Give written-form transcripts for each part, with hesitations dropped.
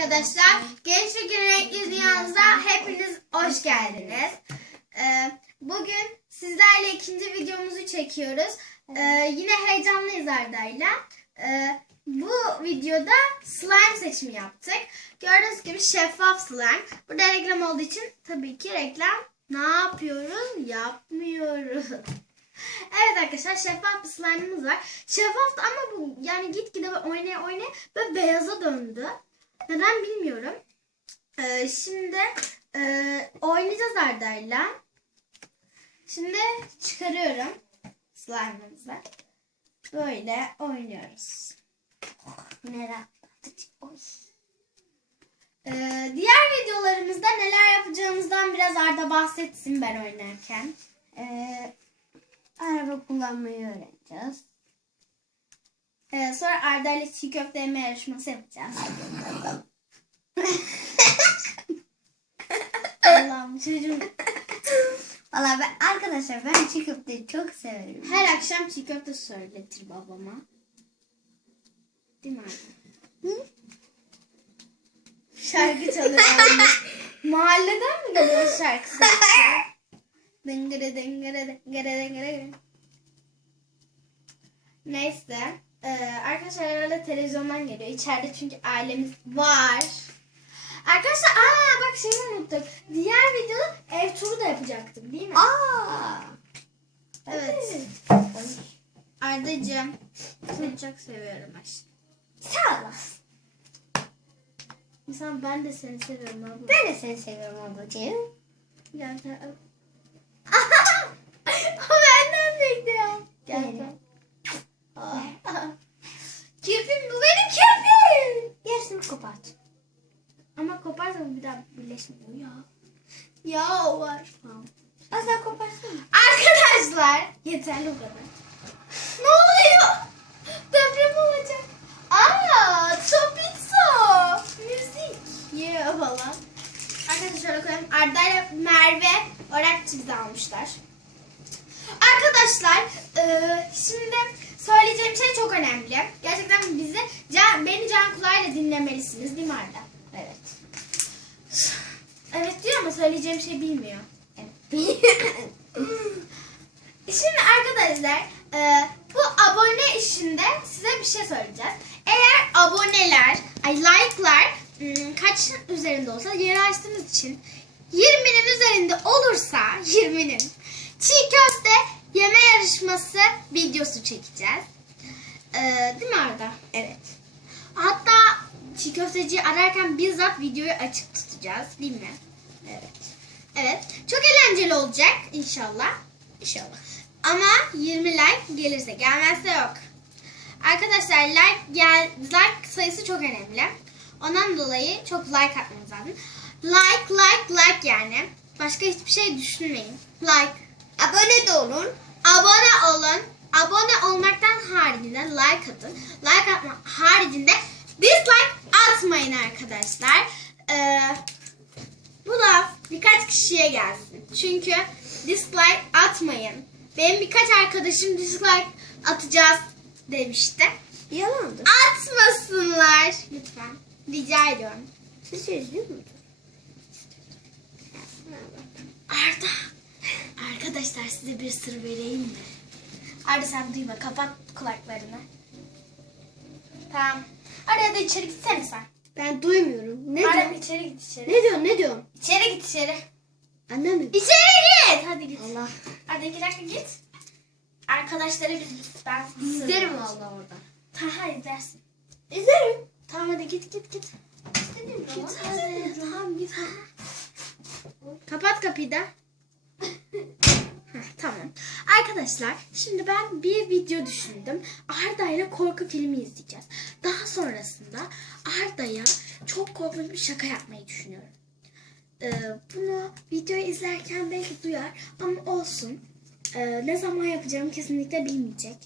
arkadaşlar. Genç Fikir Renkli Dünyamıza hepiniz hoş geldiniz. Bugün sizlerle ikinci videomuzu çekiyoruz. Yine heyecanlıyız Arda'yla. Bu videoda slime seçimi yaptık. Gördüğünüz gibi şeffaf slime. Burada reklam olduğu için tabii ki reklam ne yapıyoruz? Yapmıyoruz. Evet arkadaşlar, şeffaf bir slime'ımız var. Şeffaftı ama bu yani gitgide oynaya böyle beyaza döndü. Neden bilmiyorum. Şimdi oynayacağız Arda'yla. Şimdi çıkarıyorum slime'ımızı. Böyle oynuyoruz. Merhaba. Diğer videolarımızda neler yapacağımızdan biraz Arda bahsetsin ben oynarken. Araba kullanmayı öğreneceğiz. Sonra Arda ile çiğ köfte yeme yarışması yapacağız. Allah'ım çocuğum. Valla arkadaşlar ben çiğ köfteyi çok severim. Her akşam çiğ köfte söyletir babama. Değil mi Arda? Hı? Şarkı çalıyor. Mahalleden mi geliyor şarkı sesi? Dıngırı dıngırı dıngırı dıngırı. Neyse. Arkadaşlar herhalde televizyondan geliyor. İçeride çünkü ailemiz var. Arkadaşlar bak şeyi unuttuk. Diğer videoda ev turu da yapacaktım değil mi? Evet. Ardacığım seni çok seviyorum aşkım. Sağ olasın. İnsan ben de seni seviyorum abla. Ben de seni seviyorum ablacığım. Gel sen öp. O benden bekliyor. Gel Benim. sen. Kirpim bu benim kirpim. Yarısını kopart. Ama koparsam bir daha birleşmiyor ya. Ya var. Tamam. Asla koparsana. Arkadaşlar yeterli bu kadar. Ne oluyor? Deprem olacak. Topitso. Müzik. Yeah falan. Arkadaşlar okuyalım. Arda ile Merve olarak bize almışlar. Arkadaşlar şimdi söyleyeceğim şey çok önemli. Gerçekten beni can kulağıyla dinlemelisiniz değil mi Arda? Evet. Evet diyor ama söyleyeceğim şey bilmiyor. Evet. Şimdi arkadaşlar bu abone işinde size bir şey söyleyeceğiz. Eğer aboneler, like'lar kaç üzerinde olsa yeni açtığımız için 20'nin üzerinde olursa 20'nin çiğ köfte yeme yarışması videosu çekeceğiz. Değil mi Arda? Evet. Hatta çiğ köfteciyi ararken bizzat videoyu açık tutacağız değil mi? Evet. Evet. Çok eğlenceli olacak inşallah. İnşallah. Ama 20 like gelirse, gelmezse yok. Arkadaşlar like sayısı çok önemli. Ondan dolayı çok like atmanız lazım. Like yani. Başka hiçbir şey düşünmeyin. Like. Abone de olun. Abone olun. Abone olmaktan haricinde like atın. Like atma haricinde dislike atmayın arkadaşlar. Bu da birkaç kişiye gelsin. Çünkü dislike atmayın. Benim birkaç arkadaşım dislike atacağız demişti. Yalandır. Atmasınlar lütfen. Rica ediyorum. Siz izliyor musunuz? Arda. Arkadaşlar size bir sır vereyim mi? Arda sen duyma. Kapat kulaklarını. Tamam. Arda içeri gitsene sen. Ben duymuyorum. Ne Arda diyorsun? içeri git içeri. Ne diyorsun? Ne diyorsun? İçeri git içeri. Anne mi? İçeri git. Hadi git. Allah. Hadi 2 dakika git. Arkadaşlara ben İzlerim valla orada. Tamam izlersin. İzlerim. Tamam hadi git. İstediğim Git zaman. hadi. Tamam git. Kapat kapıyı da. Tamam. Arkadaşlar şimdi ben bir video düşündüm. Arda ile korku filmi izleyeceğiz. Daha sonrasında Arda'ya çok korkunç bir şaka yapmayı düşünüyorum. Bunu videoyu izlerken belki duyar ama olsun. Ne zaman yapacağımı kesinlikle bilmeyecek.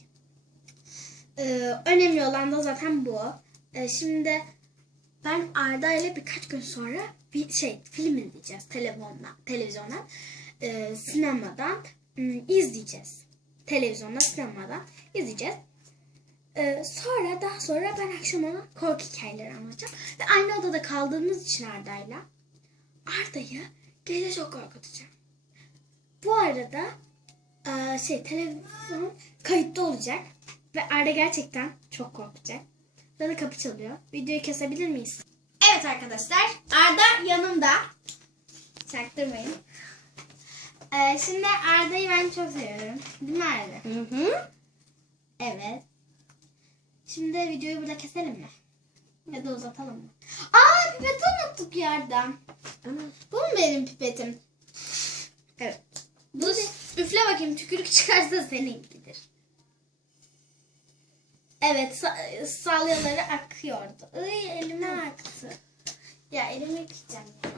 Önemli olan da zaten bu. Şimdi ben Arda ile birkaç gün sonra bir film izleyeceğiz televizyondan, sinemadan izleyeceğiz. Televizyonda, sinemadan izleyeceğiz. Daha sonra ben akşam ona korku hikayeleri anlatacağım. Ve aynı odada kaldığımız için Arda'yı gece çok korkutacağım. Bu arada televizyon kayıtta olacak. Ve Arda gerçekten çok korkacak. Burada kapı çalıyor. Videoyu kesebilir miyiz? Evet arkadaşlar. Arda yanımda. Çaktırmayın. Şimdi Arda'yı ben çok seviyorum. Değil mi Arda? Hı. Evet. Şimdi videoyu burada keselim mi? Ya da uzatalım mı? Aa, pipeti unuttuk yerden. Bu mu benim pipetim? Evet. Dur üfle bakayım, tükürük çıkarsa senin gibidir. Evet, salyaları akıyordu. Ay, elime aktı. Ya elimi yıkayacağım ya.